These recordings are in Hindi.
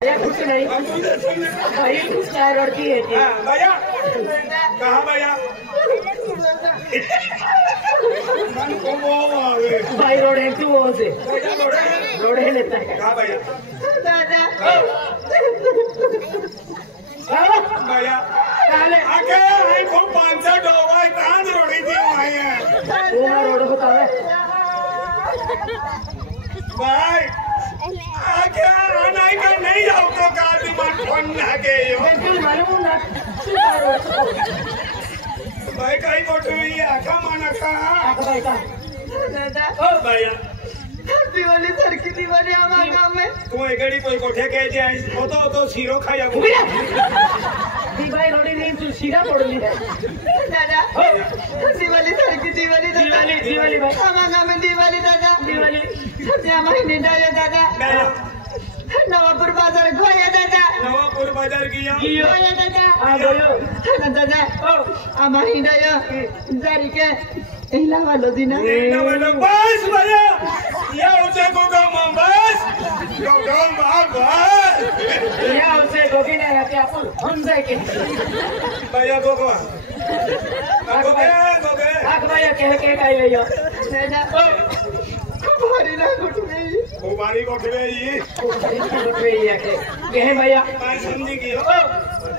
कुछ नहीं भाई कुछ चाय लड़की है भैया कहाँ भैया भाई रोड है तू वो से रोड है लेता है कहाँ भैया दादा भैया आके आई को 500 डोवा कहाँ रोड़ी थी वहाँ है वो रोड बतावे भाई आके नहीं का नहीं जाओ तो कार दिमाग फोन ना के यो बिल्कुल मालूम ना भाई कहीं कोठी हुई है का माना का भाई का दादा ओ भैया दिवाली सर की दिवाली हमारे गांव में तू एकड़ी कोई कोठे के जाए वो तो सीरो खाया भाई रोडी नहीं तू सीधा पड़ली है दादा दिवाली सर की दिवाली दिवाली भाई हमारे गांव में दिवाली दादा दिवाली हमारी निंदा है दादा नवापुर बाजार गया दादा नवापुर बाजार गया दादा हाँ गयो दादा हमारी निंदा जारी के एला वालो दिन बस भैया ये उसे को बस ये उसे गोगी ने रहते अपन हम जाए के भैया गोगो गोगे आग भैया कह के का ये दादा कुमारी ना गुट गई कुमारी को खिलाई कहे भैया मैं समझी की हो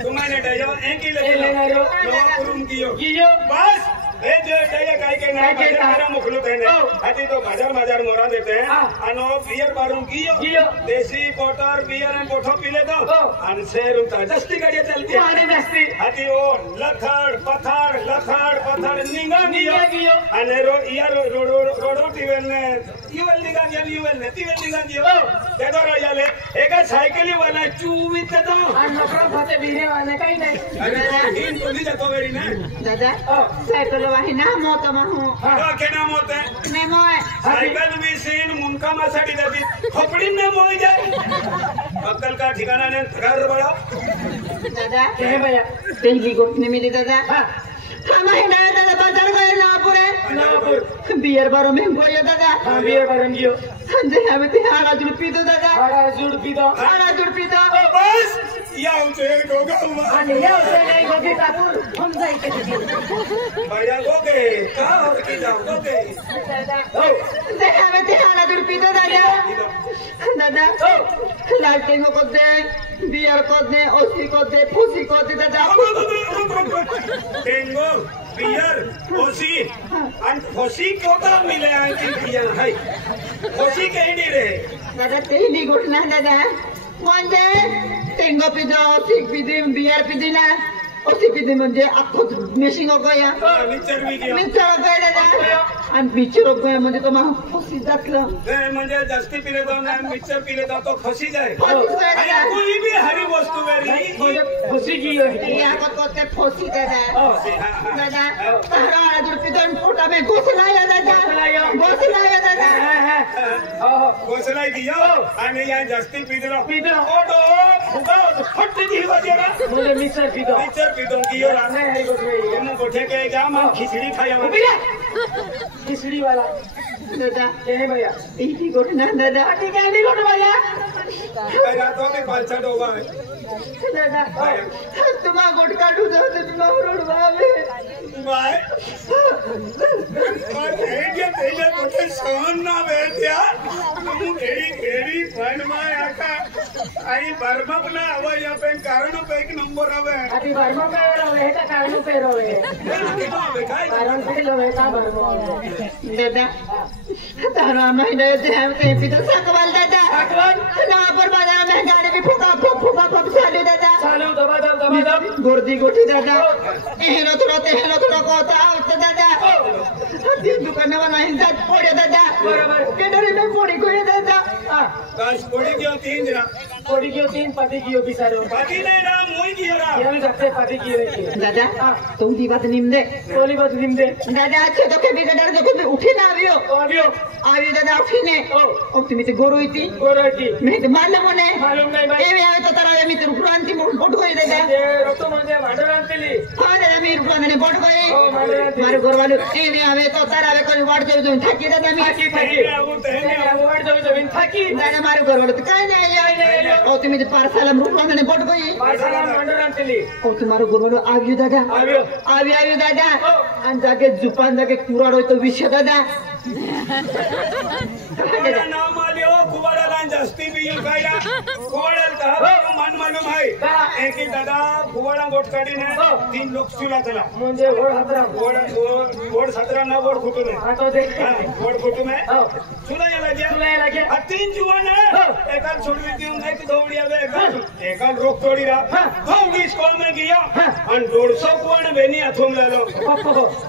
तुम्हारे डयो एक ही लेना रो नवापुर की हो बस ए जो डया काय के ना मेरा मुखलुक है ने अति तो बाजार मोरा देते हैं अनो बियर बारूम की हो देसी कोटर बियर एंड कोठो पी ले दो अन से रुता जस्ती गाड़ी चलती है पानी जस्ती अति ओ लथड़ पथड़ निंगा गियो अने रो यार रोडो टीवेल ने यूएल निंगा गियो दे दो याले एक साइकिल वाला चूवित तो नौकरों खाते बीरे वाले कहीं नहीं अरे इन तो नहीं जातो मेरी ने दादा साइकिल वाही ना मोत महू के नाम होते हैं मैं मोय साइकिल भी सीन मुनका मसाड़ी देती खोपड़ी में मोई जाए अक्कल का ठिकाना ने घर बड़ा दादा कहे भैया तेली गोट ने मिली दादा हमारे दादा बाजार गए नवापुर बियर बारो में गोया दादा बियर बारो में गियो दे हमें ते हाड़ा जुड़ पी दो दादा हाड़ा जुड़ पी दो बस या उसे गोगा अरे या उसे नहीं गोगे कापुर हम जाए के भैया गोगे का और की जाओ गोगे दे हमें ते हाड़ा जुड़ पी दो दादा लालटेंगो को दे बियर को दे ओसी को दे फूसी को दे दादा टेंगो बियर ओसी एंड फूसी को तो मिले आंटी बियर है फूसी कहीं नहीं रहे दादा तेली घुटना दादा कौन दे टेंगो पी दो ओसी पी दे बियर पी दे ना ओसी पी दे म्हणजे अख्खो मेशिंग हो गया मिक्सर भी गया मिक्सर हो गया दादा आणि मिक्सर हो गया म्हणजे तो मग फुसी जातलं म्हणजे जास्ती पिले तो ना मिक्सर पिले तो फसी जाए आणि कोई भी हरी वस्तु मेरी फुसी की या को ते फुसी दादा दादा तारा जुड़ पी दो फोटा में घोसला या दादा घोसला दियो आणि या जास्ती पिदलो ओडो फुगा फट दी वजेरा मुझे मिक्सर पी दो कियो राने है हम गोठे के जाम खिचड़ी खाया खिचड़ी वाला दादा कहे भैया इसी गोठ ना दादा ठीक है नहीं गोठ भैया मेरा तो में 5 डोबा है दादा तुम्हारा गोठ काटू दो तो तुम्हारा रोड बावे भाई तेरे गोठे सोन ना बैठया तुम घेड़ी फन में आका आई बर्मा बना आवा या पे कारण पे एक नंबर आवे अभी बर्मा पे रहे का कारण पे रहे कारण पे रहे का बर्मा दादा तारा महीने से हम ते पिता सकवाल दादा नवापुर बाजार में गाड़ी भी फुका चालू दादा दब गोरदी गोठी दादा एहनो थोड़ा कोता होता दादा दिन दुकान वाला हिंसा पोड़े दादा बराबर के डरे में पोड़ी को दादा काश पोड़ी क्यों 3 दिन पोड़ी क्यों 3 पार्टी की बिचारो पार्टी नहीं ना मोई की रहा ये भी सकते पार्टी की दादा तुम दी बात निमदे बोली बात निमदे दादा अच्छे तो के भी डर जो के उठी ना आवियो दादा उठी ने ओ तुम्ही ते गोरोईती मैं तो मालूम नहीं भाई ए आवे तो तारा मी तो पुरांती मोठ होई दादा तो म्हणजे भांडवल केली हा दादा मी रुपयाने बोट हो, गए मांडवल मारे घरवाले टीवी आवे तो तारावे कोणी वाट देऊ थाकी दादा मी थाकी वाट जाऊ जमीन थाकी दादा मारे घरवाले तर काय नाही ओ तुम्ही ते पार्सला रुपयाने बोट गए पार्सला भांडवल केली ओ तुम्हारे घरवाले आव्यो दादा आव्यो. आव्यो दादा आणि जागे जुपान जागे कुराड होतो विषय दादा कुवाड़ा नाम आलियो कुवाड़ा लान जस्ती भी यू कायला कुवाड़ा का मान मालूम है एक ही दादा कुवाड़ा वोट काढी ने 3 लोक चुला चला म्हणजे ओढ हातरा वोट 17 ना वोट फुटू ने हा तो देख वोट फुटू में हो चुला या लगे तुला यायला घे 3 जुवान है एकाल छोड़ी दी उन्हें की दौड़ी आवे एकाल रोक तोड़ी रहा दौड़ी स्कूल में गया और 150 कुवाड़ बेनी हाथों ले लो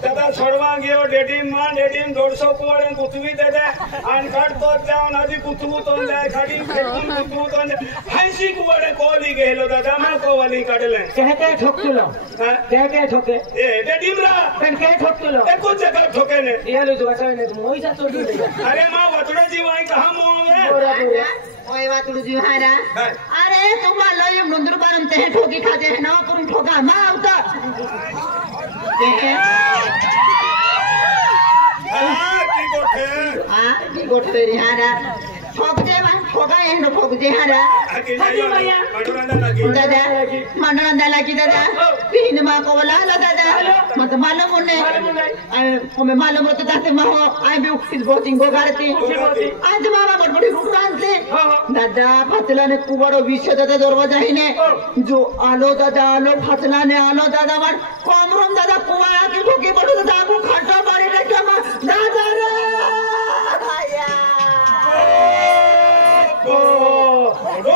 दादा छोड़वा गयो डेडीन मान डेडीन 150 कुवाड़ कुतवी दे दे आन काट तो जाओ नदी कुतबू तो दे खाड़ी कुतबू तो दे हंसी कुवाड़ कोली गेलो दादा मैं को वाली काढले कहते ठोकतुलो कहते ठोके ए डेडीन रा पण काय ठोकतुलो एको जगह ठोके ने यालो जो वाचावे ने मोई जातो अरे मां वतड़े जी वाई कहां मुंह बोरा बोरा ओए वातुडू जी हारा अरे तुम्हाला लय नंदुर पारम ते ठोकी खाते है ना करून ठोका मावता की गोठे की गोठे रे हारा ठोक दे मा ठोका है ना ठोक दे हारा मटुरांदा लगी दादा मंडळांदा लागी दादा तीन मा को वाला दादा मत मालूम ने हमें मालूम होता दाते मा हो आई भी उठिस बोटिंग गो गारती आज मामा बडबडी रुटरान से दादा फातला ने कुवाडो विषय दादा दरवाजा ही ने जो आलो दादा आलो फातला ने आलो दादा वाट कोमरम दादा कुवाडा की ठोकी बडू दादा को खाटा मारे रे क्या मा दादा रे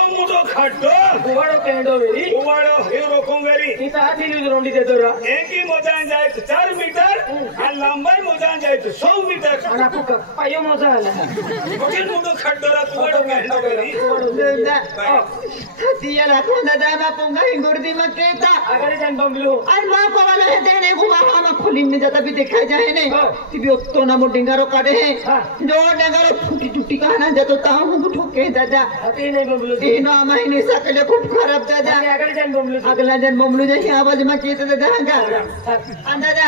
मुझो खड्डो कुवाडो केंडो वेरी कुवाड़ो हे रोकों वेरी इता हाथी न्यूज रोंडी दे दोरा एक ही मोजान जाए तो 4 मीटर और लंबाई मोजान जाए तो 100 मीटर आणि आपू पायो मोजा आला मुझे मुझो खड्डो रा कुवाड़ो केंडो वेरी दिया लाखो दादा मा पोंगा हिंगुर्दी में केता आगरे जान बंगलो और मां को वाला है देने घुमा मामा खुली में जाता भी देखा जाए ने कि भी तो ना मो डिंगारो काटे है जो डिंगारो फूटी टूटी कहना जातो ता हूं ठोके दादा अति नहीं बंगलो तीन महीने सकले खूप खराब दादा आगरे जान बंगलो अगला जन बमलू जे आवाज में केत दादा का दादा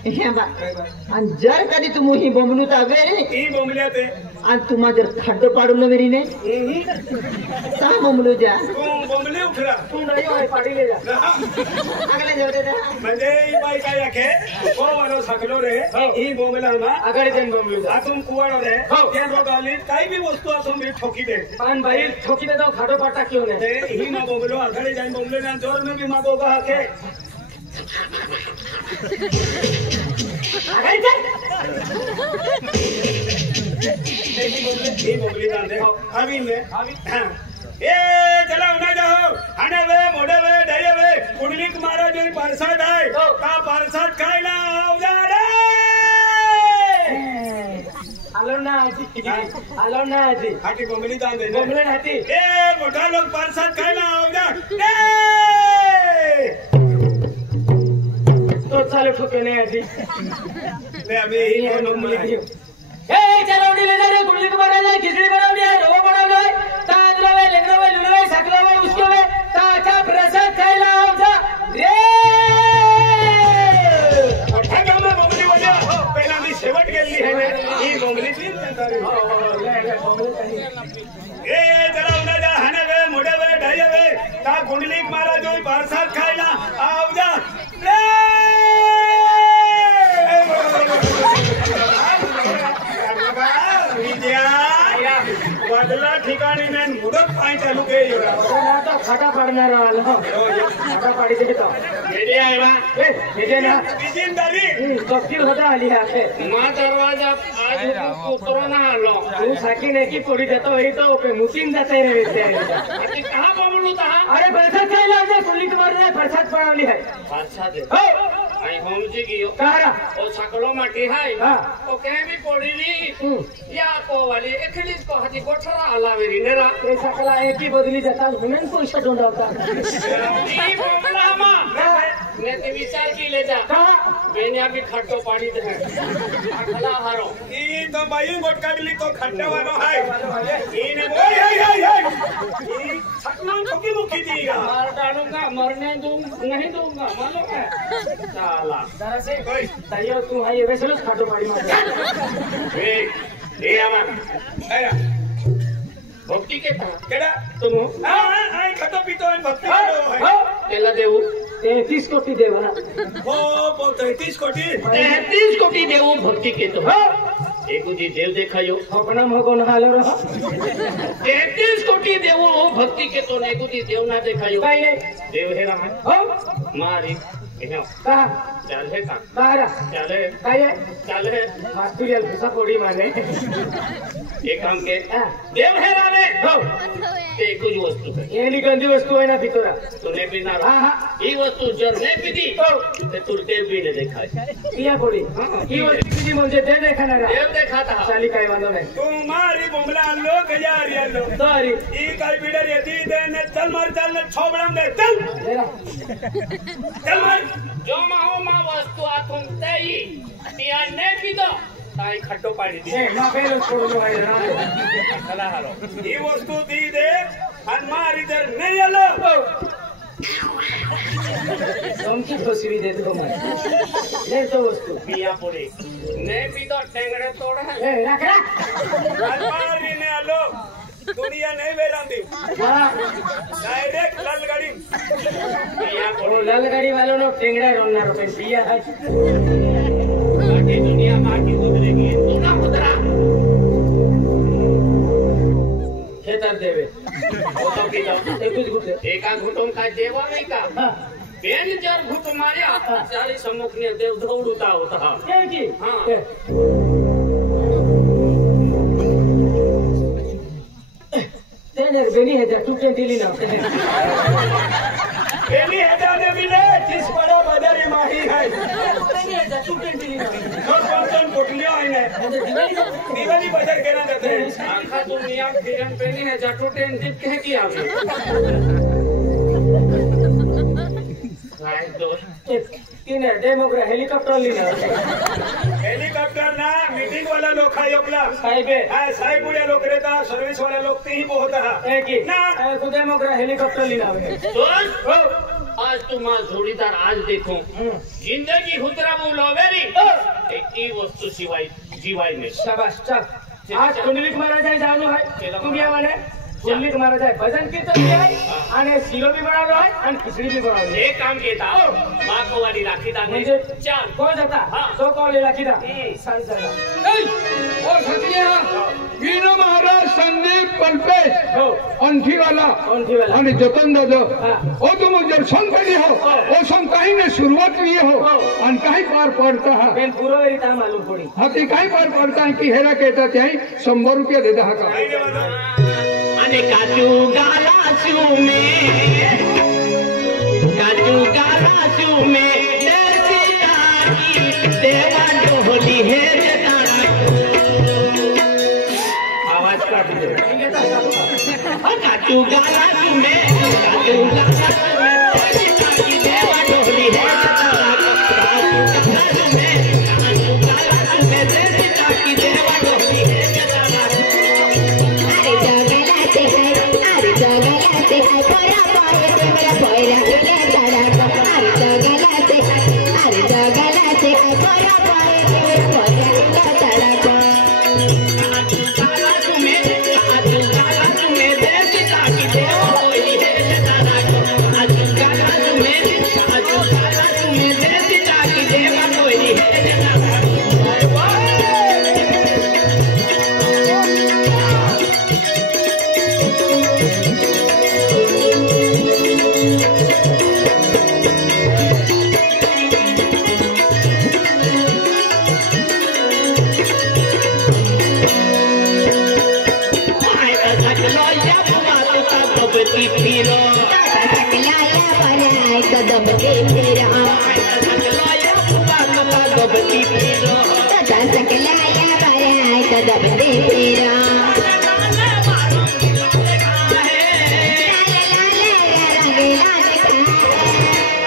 हे बा आणि जर कधी तू ही बमलू ता वेरी ई बोमल्या ते आणि तुम्हा जर खड्ड पाडलो वेरी ने ता बमलू जा तू बोमले उठरा तू नाही होय पाडीले जा अगला जेव दादा म्हणजे ई बाई काय आखे ओ वालो सकलो रे ई बोमला ना आगरे जान बंगलो जा आतून कुवाड़ो रे त्या रोगाली काही भी वस्तू आतून भी ठोकी दे पान भाई ठोकी दे दो खाडो पाटा क्यों ने ते ही ना बोमलो आगळे जाईन बोमले ना जोर में भी मागो बा आखे आगरे जान ही बोमली ना दे अभी में ए चला उना जाओ आने वे मोडे वे डाये वे कुंडलिक महाराज जो परसाद है ता परसाद खायला आओ जा रे आलो ना आजी हाटी बोमली दान दे बंगलो हाती ए मोठा लोग परसाद खायला आओ जा ए तो चालू ठोके ने आजी ले अभी ही को नंबर ए चलो नी ले रे कुंडली को बना ले खिचड़ी बनावली है रो बनावली तांदरा वे लेंगरा वे लुलू वे सकला वे उसके वे ताका प्रसाद खायला आओ जा रे मोठा काम में बोमली बोलिया पहला मी शेवट गेली है ही बोमली थी ए चला उना जा हने वे मोडे वे डाये वे ता कुंडलिक महाराज जो परसाद खायला आओ जा रे वादला ठिकाणी में मुदत पाय चालू के आता खाटा पाडणार आलो खाटा पाडी देतो मेरे आयला हे ना बिजिंदारी कफ्ती होता आली आहे मा दरवाजा आज उतरो ना आलो तू साकी ने की पोडी देतो हे तो पे मुसीन जाते रे ते अरे कहां बोलू ता अरे प्रसाद खायला जे कुंडली तुम्हारे प्रसाद पडावली है परसाद हो आई होम जी गियो कारा ओ सकलो माटी है हां ओ के भी पोडीली या को वाली एकली को हजी गोठरा आलावेरी नेरा ते सकला एक ही बदली जाता म्हणून पैसा डोंडावता ई बोमला मा ने ते विचार केले जा बेने आम्ही खट्टो पाणी दे खला हारो ई तो बाई गोट काढली तो खट्टेवानो आहे ईने ओय हाय हाय हाय ई छकना ठोकी मुकी दीगा मार डालूंगा मरने नहीं दूंगा मालूम है साला जरा से कोई तैयो तू है ये वैसे खट्टो पाणी मार ए आमा आया भक्ति के था केडा तुम आई खट्टो पीतो है भक्ति है तेला देऊ 33 कोटी देवा हो 33 कोटी देऊ भक्ति के तो एकू जी देव देखायो अपना मगन हालो रहा 33 कोटी देऊ भक्ति के तो एकू जी देव ना देखायो काय देव हे रहा हो मारी एनो का चल है का बाहर चले काय चल है मास्टरियल भूसा कोड़ी माने एक काम के देव है राने हो ते कुछ वस्तू है ये निकंदी वस्तू है ना भितरा तूने बिना हां ये वस्तू जर ने पीदी ते तू देव भी ने देखा किया कोड़ी ये वस्तू पीदी म्हणजे देव देखा ना देव देखा था चाली काय वांदो नाही तुम्हारी बोमला लो गजार यालो सॉरी ई काय पीडर यती देने चल मार चल छोबड़म दे चल मार जो माहो मा वस्तू आतून तई तिया ने पीदो ताई खट्टो पाडी दी ना फेर छोडलो आहे ना चला हारो ई वस्तू दी दे अन मार इधर नहीं आलो समकी फसवी देतो मैं ले तो वस्तू पिया पडे ने पीदो टेंगडे तोड़ है ए रख अन मार ने आलो दुनिया नहीं बेरांदी डायरेक्ट लालगाड़ी पिया पडो लालगाड़ी वालों नो टेंगडा रोना रुपए पिया है बाकी दुनिया बाकी उतरेगी तू ना उतरा खेतर देवे वो तो की तो कुछ घुटे एका घुटों का देवा नहीं का बेन जर घुट मारिया चाली सम्मुख ने देव दौड़ता होता है की हां तेरे बेनी है जा तू टेंटिली ना बेनी है जा ने बिले किस बड़ा बाजारी माही है बेनी है जा तू टेंटिली ना कौन पोटलियो है ने दिवाली बाजार केना जाते हैं आखा दुनिया फिरन बेनी है जा तू टेंटिप कह की आवे राइट दोस्त किने डेमोग्रा हेलीकॉप्टर लीना हेलीकॉप्टर ना मीटिंग वाला लोग खाई अपना साहिबे हां साहिब बुढ़े लोग रहता सर्विस वाला लोग ही बहुत है एक ही ना खुद डेमोग्रा हेलीकॉप्टर लीना दोस्त आज तुम जोड़ीदार आज देखो जिंदगी हुतरा बोलोवेरी एक ही वस्तू शिवाय जीवाय में शाबाश चल आज कुंडलिक महाराज जानो है तुम ये माने कुंडलिक महाराज भजन कीर्तन भी है आणि शिरो भी बनावलो आहे आणि खिचडी भी बनावली हे काम केता हो माकोवाडी राखीदा म्हणजे चार कोण जाता तो कोवाडी राखीदा सांग जरा ओ सतिया वीणा महाराज संदीप पलपे हो अंठीवाला आणि जतन दादा ओ तुम जर संकली हो ओ संग काही ने शुरुआत हुई हो आणि काही पार पडता हा पेन पूरा वेरी ता मालूम पड़ी हा ते काही पार पडता है की हेरा कहता त्याही 100 रुपया देता हा का आणि काजू गालासू में देवा डोली है आवाज काट दे काजू गालासू में देवा डोली है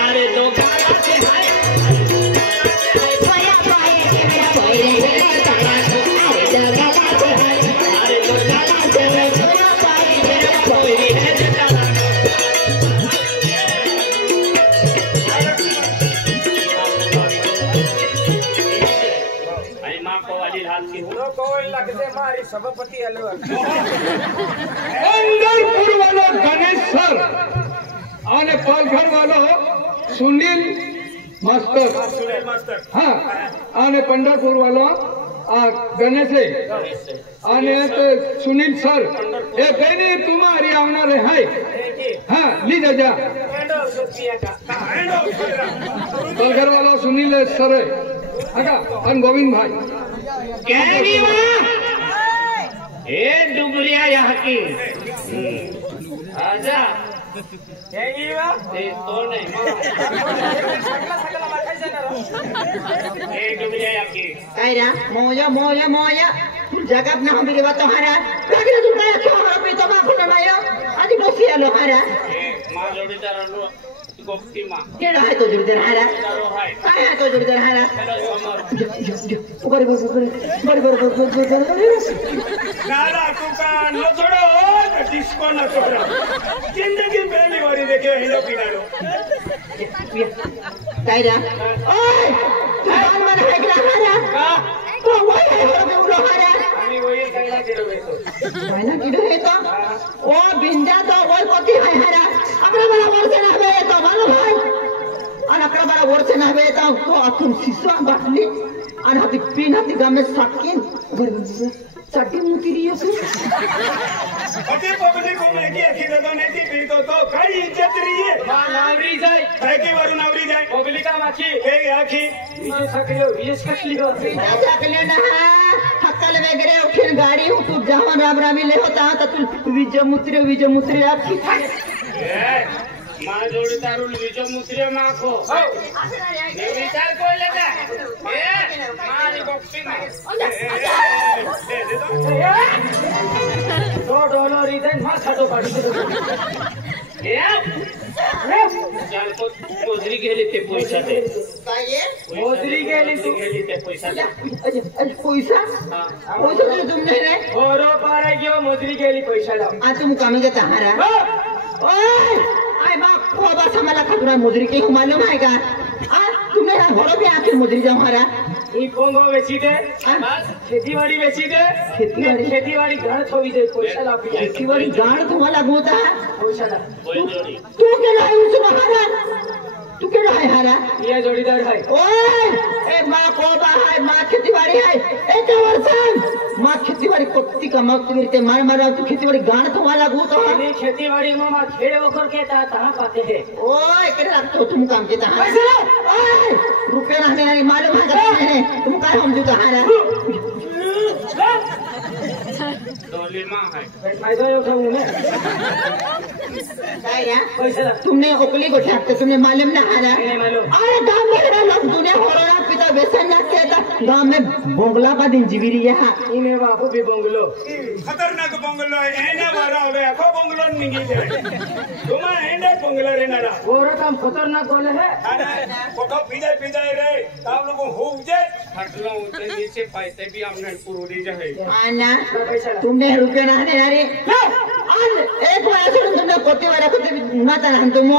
अरे दो सभापति आलो पंढरपूर वालो गणेश सर અને પાલઘર વાલો સુનિલ માસ્ટર હા અને पंढरपूर वालो આ ગણેશ અને સુનિલ સર એ કઈને तुम्हारी આવનારે હાય હા લી जा पालघर वाला सुनील सर आगा अन गोविंद भाई कैरी वाह ए डुगरिया यहाँ की आजा तो नहीं काय रा मोया मोया मोया जगत ना हम बिरवा तुम्हारा लगे तुम ना क्यों हमारा पे तो मां खुना माया आदि बसी आलो हमारा मां जोड़ीदार नो गोप्ती मां केड़ा है तो जोड़ीदार हमारा काय है तो जोड़ीदार हमारा ऊपर नाला तुका नो छोड़ो डिस्को न छोड़ो जिंदगी पहली बारी देखे हिलो पिनारो काय रा ओए जान मन है कि हमारा तो वही है हो हमारा आणि वही कायला केलो बेतो मैंने किधर है तो ओ बिंदा तो वही पति है हमारा अपना बड़ा वर्ष ना है तो मानो भाई और अपना बड़ा वर्ष ना है तो अतुम शिशु बाटली और हाथी पिन हाथी गांव में सटकिन चट्टी मुती रही है अते पब्लिक को मैं की अखी दो नहीं थी फिर तो कई इज्जत रही है मां नावरी जाय है की वारू नावरी जाय पब्लिक का माखी हे आखी ये सकलो ये सकली को सकले ना हक्कल वगैरह उठिन गाड़ी हूं तू जहां राम रामी ले होता तो तू विजय मुत्रे आखी मां जोड़ीदार विजय मुत्रे माखो ने विचार कोई लेता ए मां नी गोप्ती मां $2 इधर मां खातो काढी ए चल को मोजरी गेली ते पैसा दे काय ये मोजरी गेली ते पैसा दे पैसा पैसा तो तुमने रे ओरो पारे गयो मोजरी गेली पैसा लाव आ तुम काम देता हरा ओए आय बाप को बस हमारा खतरा मुजरी के मालूम है का आ तुमने घरों पे आके मुजरी जाओ हरा ई कोंगो बेची दे बस खेतीबाड़ी बेची दे खेतीबाड़ी गाड़ थोड़ी दे पैसा ला खेतीबाड़ी गाड़ तुम्हाला गोता पैसा ला कोई जोड़ी तू के रहा है हरा तू के रहा है हरा ये जोड़ीदार है ओए ए मां को बा है मां खेतीबाड़ी है एक वर्ष मां खेतीबाड़ी कोत्ती कमाओ तुमते मार मारा तू खेतीबाड़ी गाड़ तुम्हाला गोता ये खेतीबाड़ी में मां खेड़े होकर के ता पाते है ओए के रखतो तुम काम के ता पैसा ओए रुपया रहने नहीं मालूम है तुम काय हम जो हरा डोली मां है फायदा यो खाऊं मैं काय या पैसा तुमने ओकली को ठाकते तुमने मालूम ना हरा नहीं मालूम अरे गांव में लोग दुनिया होरा पिता बेसन ना कहता गांव में बोंगला का दिन जीवी रही है इने बापू भी बोंगलो खतरनाक बोंगलो है एने वारा होवे आखो बोंगलो निगी जाए तुमा एंडे बोंगला रे नारा ओरा काम खतरनाक बोले है अरे फोटो पिजाए रे आप लोगों हो जाए हटलो उते नीचे पैसे भी हमने पूरी जाए आना तुमने रुपया ना दे रे अन एक बार तुमने कोटी वाला कोटी ना ता हम तुम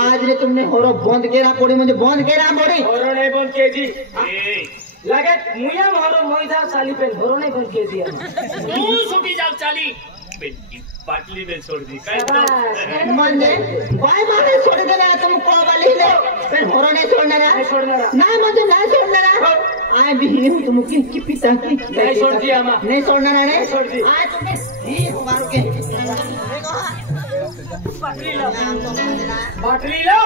आज रे तुमने होरो बंद केरा कोड़ी मुझे बंद केरा मोड़ी होरो नहीं बंद केजी लगे मुया होरो मोइदा चाली पे होरो नहीं बंद केजी तू छुटी जाओ चाली बाटली में छोड़ दी मंजे भाई माने छोड़ देना तुम को वाली ले फिर होरो नहीं छोड़ना ना मंजे ना छोड़ना आए भी हूं तुम की पिता की नहीं छोड़ दिया मां नहीं छोड़ना ना नहीं छोड़ दी आज तुमने ही मारो के बाटली लो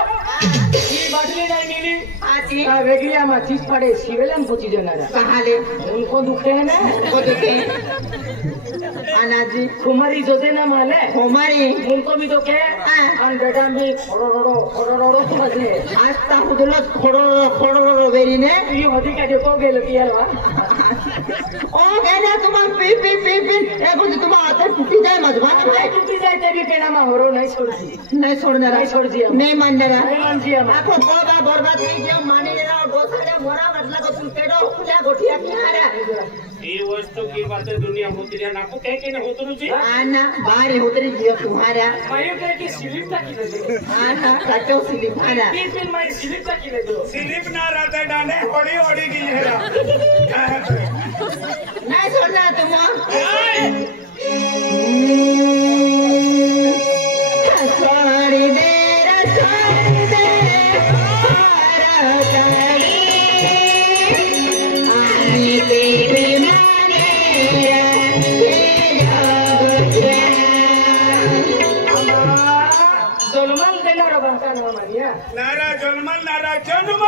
ये बाटली नहीं मिली आजी वेगली आमा चीज पड़े सिविलन पूछी जनारा कहां ले उनको दुखे है ना को देखे अनाजी कुमारी जो देना माले हमारी उनको भी दुखे और बेटा भी खोड़ो बजे आज ता खुदलो खोड़ो बेरी ने ये होती क्या देखो गेल पियावा ओ कहना तुम पी ए बोल तुम आते टूटी जाए मजबूत भाई टूटी जाए तेरी पेना में होरो नहीं छोड़ती नहीं छोड़ना नहीं मानना नहीं मानती हम आपको कोबा बर्बाद नहीं किया माने रे और दोसरे मोरा मतलब को तुम पेड़ो खुला गोठिया किनारा ये वस्तु की बातें दुनिया होती है ना को कह के ना होतो जी आना बाहर होतरी जियो तुम्हारा मायो कह की स्लिप तक की दे आना काटो स्लिप आना तीन दिन मैं स्लिप तक की दे दो स्लिप ना रहता डाने ओड़ी की है नहीं छोड़ना तुम छोड़ी दे नारा जन्मल नारा जन्म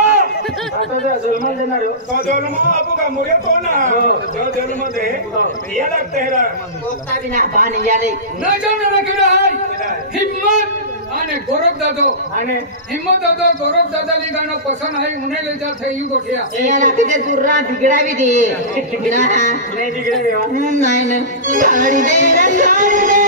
तो जन्म आपू का मुरे तो ना जो जन्म दे ये लगते है कोकता भी ना पानी याले ना जाने ना केला है हिम्मत आने गौरव दादो आने हिम्मत दादो गौरव दादा ली गानो पसंद है उन्हें ले जाते यू गोठिया ये ना किते दुर्रा बिगड़ा भी दे ना नहीं बिगड़ा नहीं साड़ी दे साड़ी दे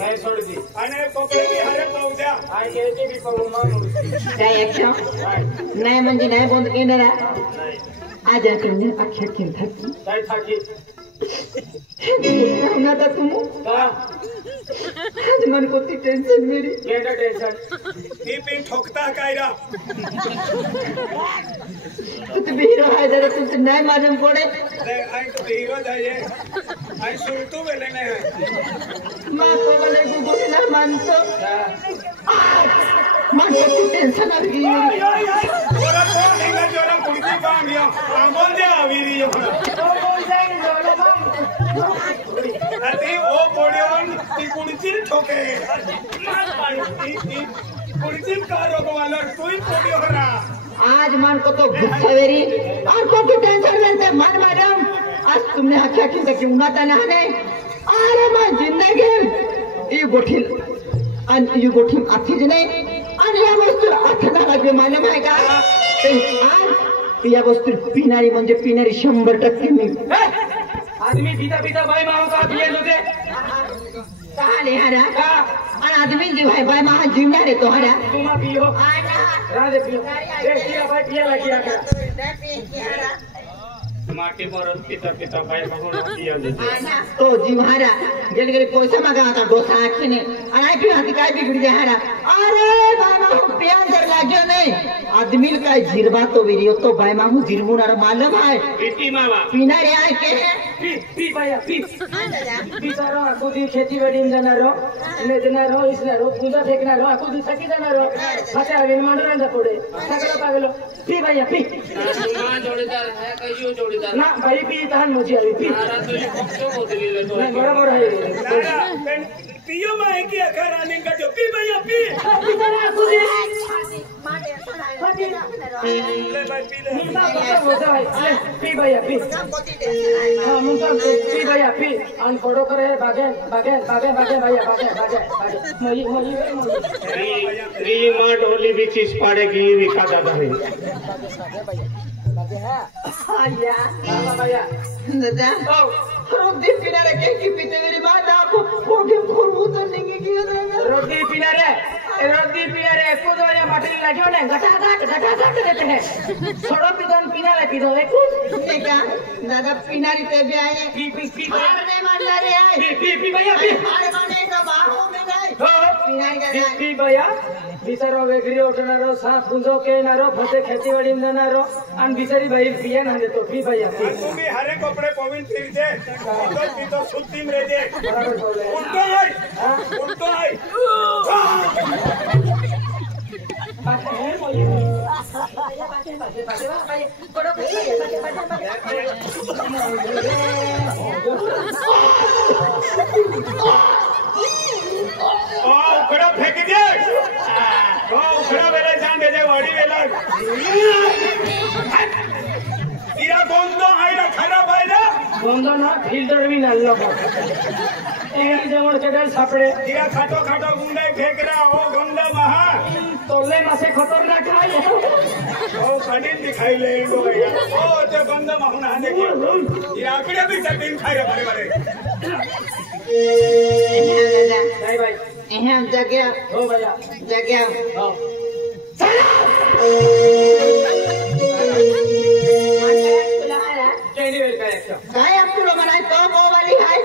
नहीं छोड़ी अने कपड़े भी हरे पाऊजा आके भी पाऊ मानू काय एक्शन नाही म्हणजे नाही बंद केलं आज तुम्ही अख्ख्या किंमत काय थाकी ना तर तुम आज मन कोती टेंशन मेरी केटा टेंशन ही पिन ठोकता कायरा तू हीरो आहे जरा तुझं नाही मालूम पडे आई तो हीरो जाये आई सुलटू वेले नाही मां को बोले गुगुल ना मानतो मन कोती टेंशन आ गई ओरा तो हिंगा जोरा कुर्ती बांधियो आंगोल दे आवीरियो अरे ओ पोडियोन ती कुर्ती ठोके कुर्ती का रोगवाला तूही पोडियो रा आज मन को तो गुस्सा वेरी और को टेंशन लेते मन मैडम आज तुमने आख्या की क्यों ना तना ने अरे मैं जिंदगी ये गोठील आणि ये गोठील आखीच नाही आणि या वस्तू आठना लागले मालूम आहे का या वस्तू पिणारी म्हणजे पिणारी 100% मी आदमी पीता पीता भाई माओ का पिए होते कहा ले हरा और आदमी जी भाई भाई मां जिंदा रे तो हरा तुम पियो राधे पियो पिया भाई पिया लगी आकर माटी मरत पिता पिता भाई मां पिया देते तो जी हरा जल्दी जल्दी पैसा मांगा था डोसा आखने और आई फिर हाथी काय बिगड़ जा हरा अरे भाई मां प्यार कर लाग्यो नहीं आदमी का जिरबा तो वीडियो तो भाई मां जिरमुनार मालूम है पीती मावा पीना रे आए के पी भैया पी सारो आकुदी खेती बाड़ी में जाना रो ने जाना रो इसना रो पूजा फेंकना रो आकुदी सकी जाना रो हाथे आगे मंडरंदा पड़े सगला पागलो पी भैया पी मां जोड़ीदार है कहियो जोड़ीदार ना भाई पी तहन मुझे अभी पी तारा तो ये पक्षो बोतली ले तो बराबर है पियो मां की अखर आने का जो पी भैया पी सारा आकुदी ले भाई पी ले पी भैया पी हां मुंता पी भैया पी अन फोटो करे भागे भागे भागे भागे भैया भागे भागे मई मई री मां ढोली भी चीज पाड़ेगी विखा दादा है आया भैया दादा रोटी पीना रे के पीते मेरी बात आपको फोटे फोड़ू तो नहीं की रोटी पीना रे को दो या माटी लाग्यो ने घटाघट रहते हैं छोड़ो पीना रे पीदो एक ठीक है दादा पीना री पे भी आए पी मारने मारना रे आए पी भैया पी मार मारने का बाहों में नहीं हो पीना री पी भैया बिचारो वेगळी उठणारो सात गुंजो केणारो फटे खेतीवाडी जाणारो आणि बिचारी बाई पिया ना देतो पी बाई तुम्ही हरे कपडे पविन फिरते तिथं सुट्टीम रेते उलटो आहे उकडा फेक दे उकडा वेला जान दे वाडी वेला तिरा गोंदो आईला खराब आईला गोंदो ना फिल्टर भी नाल्लो एडी जवळ चढल सापडे तिरा खाटो खाटो गुंडाई फेक रहा हो गोंदा महा तोले मासे खतरनाक आहे ओ कठीण दिखाई ले इनको भैया ओ ते गोंदा माहून हा देखिए तिरा आकडे भी चटीन खाई रे बड़े बड़े नाही बाई यहाँ जगह हो भैया जगह हो कैंडीवेल का एक काय आपको बनाए तो वो वाली है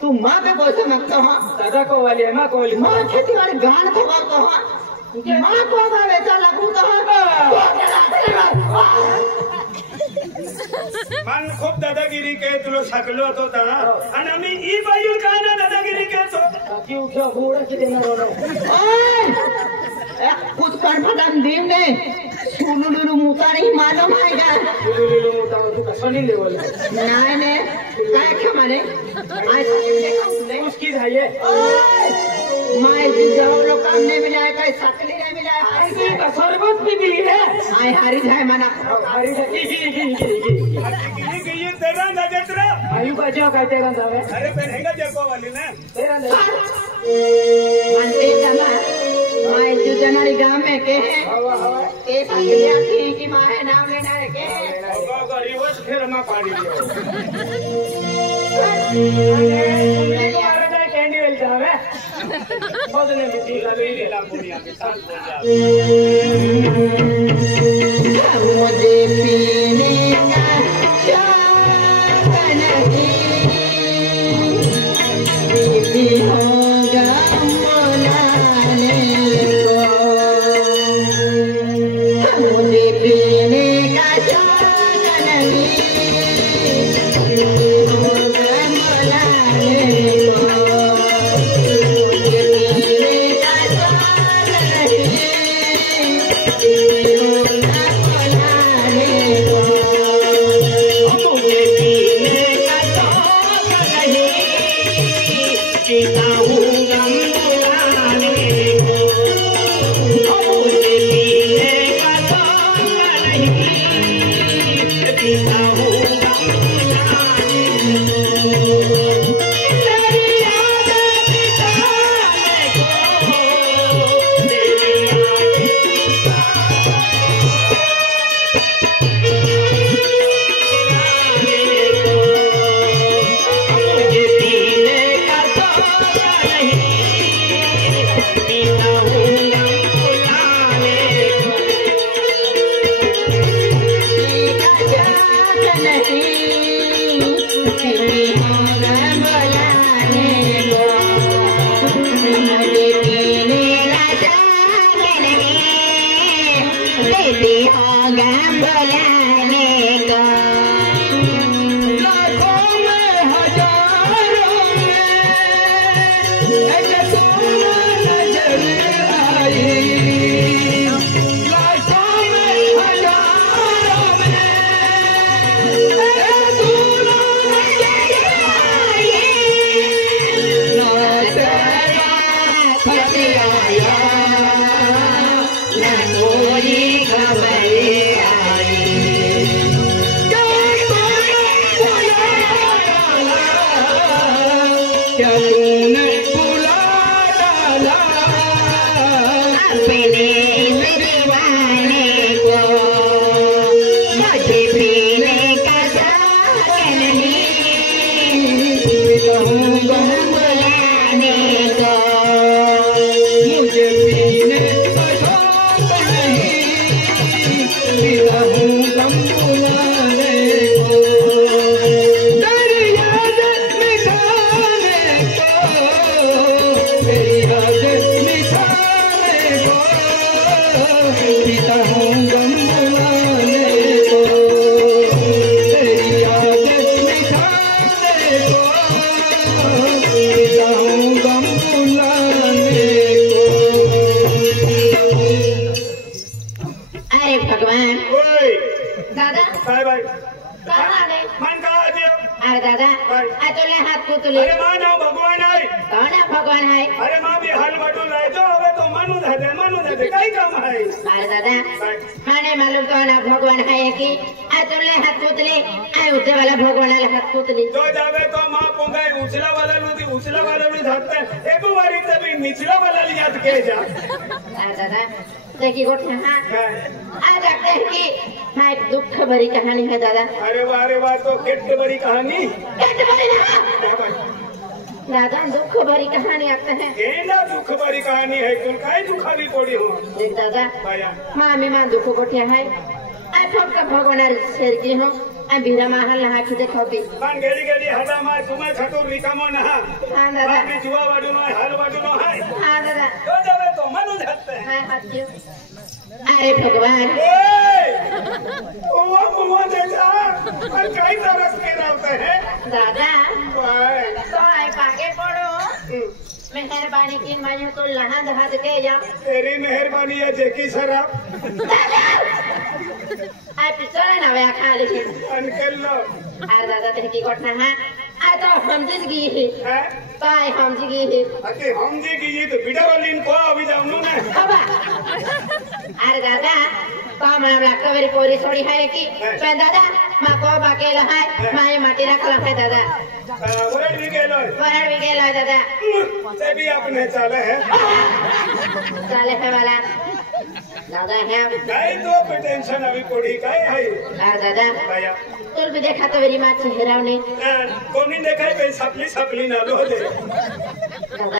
तू माँ पे को समझता हो दादा को वाली है माँ को वाली माँ खेती वाली गान को तो हो माँ को वेचा लगू तो मन खूप दादागिरी के तुला सकलो होता आणि आम्ही ई बाजू का ना दादागिरी के तो क्यों क्यों हुड़ा की देना रो कुछ कर फटाम दीम ने सुलुलुलु मुता नहीं मालूम है क्या लुलुलु मुता तू का सुनी ले बोल नहीं ने काय क्या माने आई उसकी है ये माय जी जाओ लोग काम नहीं मिला है कहीं सकली नहीं मिला है ऐसी का शरबत भी मिली है आई हारी जाए मना हरी ये तेरा ना जतरा आयु का जो कहते हैं साहब अरे पहनेगा देखो वाली ना तेरा नहीं मनते जना माय जी जनारी गांव में के हवा हवा के सकलिया थी कि माँ है नाम लेना है के होगा रिवर्स फिर मैं पानी कैंडीवेल का है बदले में दी ला पूरी के साथ बोल जा मुझे पीने का चाह नहीं बीबी होगा मुलाने को मुझे पीने का चाह नहीं बीबी होगा मुलाने को मुझे पीने का चाह नहीं भगवान ओए दादा बाय बाय कहाँ गए मन कहा देव अरे दादा तुले हाथ पुतली अरे मां नाम भगवान है कौन है भगवान है अरे मां भी हाल बटू लाए जो हवे तो मानू दे कई काम है अरे दादा माने मालूम कौन है भगवान है कि तुले हाथ पुतली ऊंचे वाला भगवान है हाथ पुतली जो जावे तो मां पोंगाई उछला वाला नु धाते एक बारी तभी निचला वाला याद के जा अरे दादा देखिए गोठा हाँ आज लगते हैं कि हाँ एक दुख भरी कहानी है दादा अरे वाह तो गेट बड़ी कहानी गेट भरी ना दादा दुख भरी कहानी आते हैं केना दुख भरी कहानी है तुम काहे दुखावी पड़ी हो देख दादा भैया माँ में माँ दुख गोठिया है आई फक का भगवान शेर की हूँ आई बीरा महल नहा के देखो भी पान गेली हदा मा तुम्हें खटो रिकामो ना हाँ दादा बाकी जुआ वाडू ना हाल वाडू ना है हाँ दादा जो जावे तो मनु जाते हैं हाँ हाथ क्यों अरे भगवान ओवा दे जा और कई तरह के रहते हैं दादा भाई तो आई पाके पड़ो मेहरबानी की मैं तो लहान हाथ के जा तेरी मेहरबानी है जेकी शराब आई पिछले ना वे खाली अनकल लो अरे दादा तेरी घटना है आई तो हम जिस गई है तो आई हम जी गई है अके हम जी की तो वीडियो वाली को अभी जाऊं ना बाबा अरे दादा तो मैं लगता मेरी पूरी थोड़ी है कि मैं दादा माँ को बाके लो है माँ ये माटी रख लो है दादा वरण भी गेलो है दादा से भी अपने चले है चले है वाला दादा है काई तो पे टेंशन अभी पड़ी काई है अरे दादा भैया तुल भी देखा तो मेरी माँ चेहरा ने कोनी देखा पे सपली ना लो दे